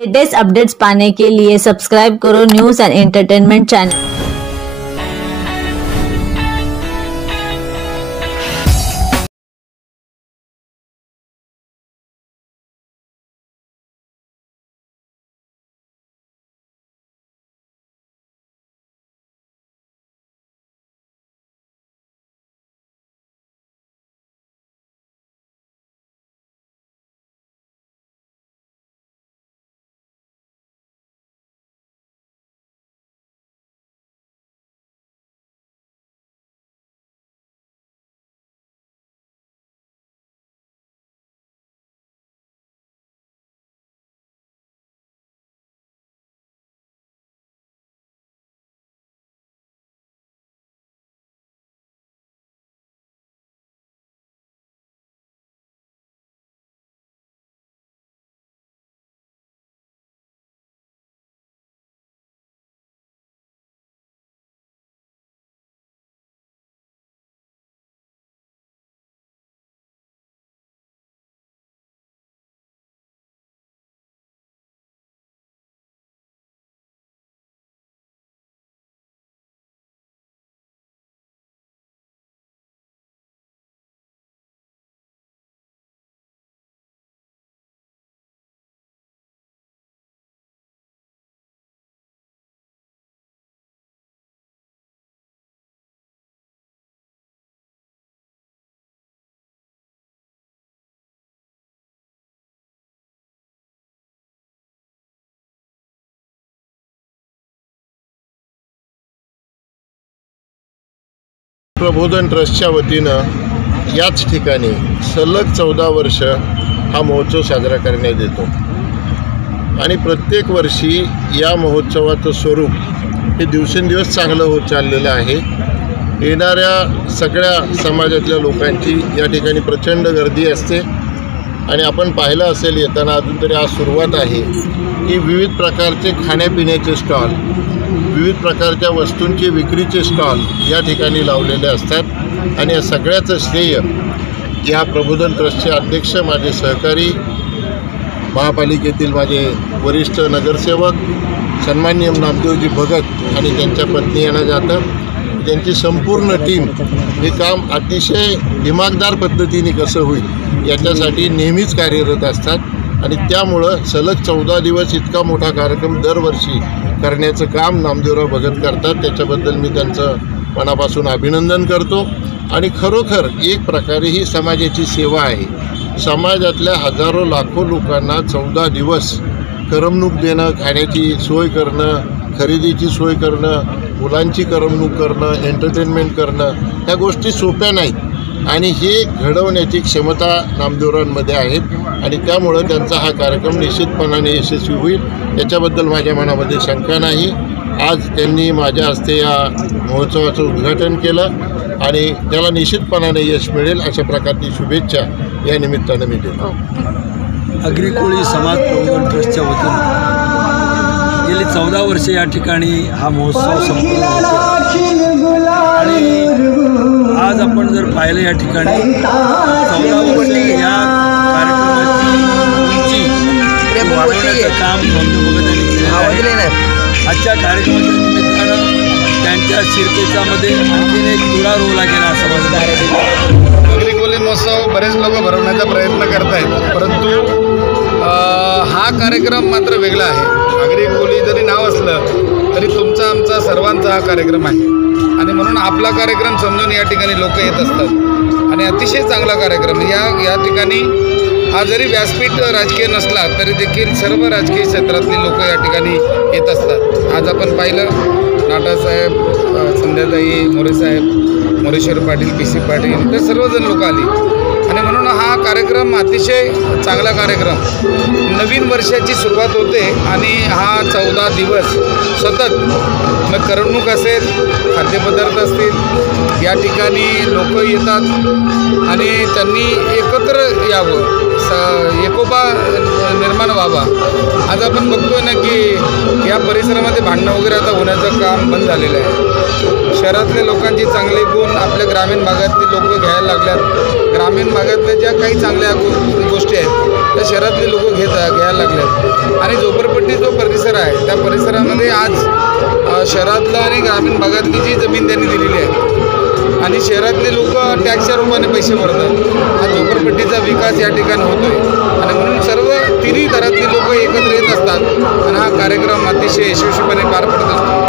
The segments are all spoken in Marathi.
लेटेस्ट अपडेट्स पाने के लिए सब्सक्राइब करो न्यूज़ एंड एंटरटेनमेंट चैनल। प्रबोधन ट्रस्टच्या वतीनं याच ठिकाणी सलग 14 वर्ष हा महोत्सव साजरा करण्यात येतो आणि प्रत्येक वर्षी या महोत्सवाचं स्वरूप हे दिवसेंदिवस चांगलं होत चाललेलं आहे। येणाऱ्या सगळ्या समाजातल्या लोकांची या ठिकाणी प्रचंड गर्दी असते आणि आपण पाहिलं असेल येताना अजून तरी आज सुरुवात आहे की विविध प्रकारचे खाण्यापिण्याचे स्टॉल, विविध प्रकारच्या वस्तूंची विक्रीचे स्टॉल या ठिकाणी लावलेले असतात आणि या सगळ्याचं श्रेय या प्रबोधन ट्रस्टचे अध्यक्ष, माझे सहकारी, महापालिकेतील माझे वरिष्ठ नगरसेवक सन्माननीय नामदेवजी भगत आणि त्यांच्या पत्नी यांना जातं। त्यांची संपूर्ण टीम हे काम अतिशय दिमागदार पद्धतीने कसं होईल याच्यासाठी नेहमीच कार्यरत असतात आणि त्यामुळं सलग 14 दिवस इतका मोठा कार्यक्रम दरवर्षी करण्याचं काम नामदेवराव भगत करतात। त्याच्याबद्दल मी त्यांचं मनापासून अभिनंदन करतो आणि खरोखर एक प्रकारे ही समाजाची सेवा आहे। समाजातल्या हजारो लाखो लोकांना 14 दिवस करमणूक देणं, खाण्याची सोय करणं, खरेदीची सोय करणं, मुलांची करमणूक करणं, एंटरटेनमेंट करणं, ह्या गोष्टी सोप्या नाहीत आणि हे घडवण्याची क्षमता नामदेवरावांमध्ये आहेत आणि त्यामुळं त्यांचा हा कार्यक्रम निश्चितपणाने यशस्वी होईल याच्याबद्दल माझ्या मनामध्ये शंका नाही। आज त्यांनी माझ्या हस्ते या महोत्सवाचं उद्घाटन केलं आणि त्याला निश्चितपणाने यश मिळेल अशा प्रकारची शुभेच्छा या निमित्तानं मी देतो। आगरी कोळी समाज प्रबोधन ट्रस्टच्या वतीने गेली 14 वर्षे या ठिकाणी हा महोत्सव संपन्न होतो आणि आज आपण जर पाहिलं या ठिकाणी 14 वर्षे या कार्यक्रमाची उंची वाढवण्याचं काम नामदेव भगत यांनी केलेलं आहे। आजच्या कार्यक्रमाच्या निमित्तानं त्यांच्या शिरपेचामध्ये आणखीन एक दुरा रोवला गेला असं वाटतं। आगरी कोळी महोत्सव बरेच लोक भरवण्याचा प्रयत्न करत आहेत, परंतु हा कार्यक्रम मात्र वेगळा आहे। आगरी कोळी जरी नाव असलं तरी तुमचा आमचा सर्वांचा हा कार्यक्रम आहे आणि म्हणून आपला कार्यक्रम समजून या ठिकाणी लोक येत असतात आणि अतिशय चांगला कार्यक्रम या ठिकाणी हा जरी व्यासपीठ राजकीय नसला तरी देखील सर्व राजकीय क्षेत्रातली लोक या ठिकाणी येत असतात। आज आपण पाहिलं नाटासाहेब, संध्याताई मोरेसाहेब, मोरेश्वर पाटील, PC पाटील, तर सर्वजण लोक आली आणि म्हणून हा कार्यक्रम अतिशय चांगला कार्यक्रम, नवीन वर्षाची सुरुवात होते आणि हा 14 दिवस सतत मग करमणूक असेल, खाद्यपदार्थ असतील, या ठिकाणी लोक येतात आणि त्यांनी एकत्र यावं, एकोपा निर्माण व्हावा। आज आपण बघतोय ना की या परिसरामध्ये भांडणं वगैरे आता होण्याचं काम बंद झालेलं आहे। शहरातल्या लोकांची चांगले गुण आपल्या ग्रामीण भागातली लोक घ्यायला लागल्यात, ग्रामीण भागातल्या ज्या काही चांगल्या गोष्टी आहेत त्या शहरातले लोक घ्यायला लागल्यात आणि जोपर्यंत त्या परिसरामध्ये आज शहरातलं आणि ग्रामीण भागातली जी जमीन त्यांनी दिलेली आहे आणि शहरातले लोक टॅक्सच्या रूपाने पैसे भरतात, हा झोपडपट्टीचा विकास या ठिकाणी होतोय आणि म्हणून सर्व तिन्ही थरातली लोक एकत्र येत असतात आणि हा कार्यक्रम अतिशय यशस्वीपणे पार पडत असतो.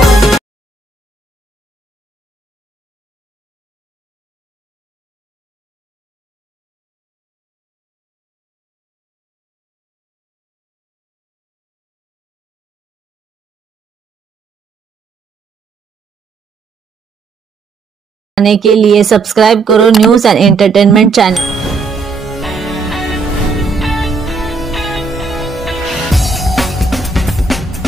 आने के लिए सब्सक्राइब करो न्यूज़ एंड एंटरटेनमेंट चैनल।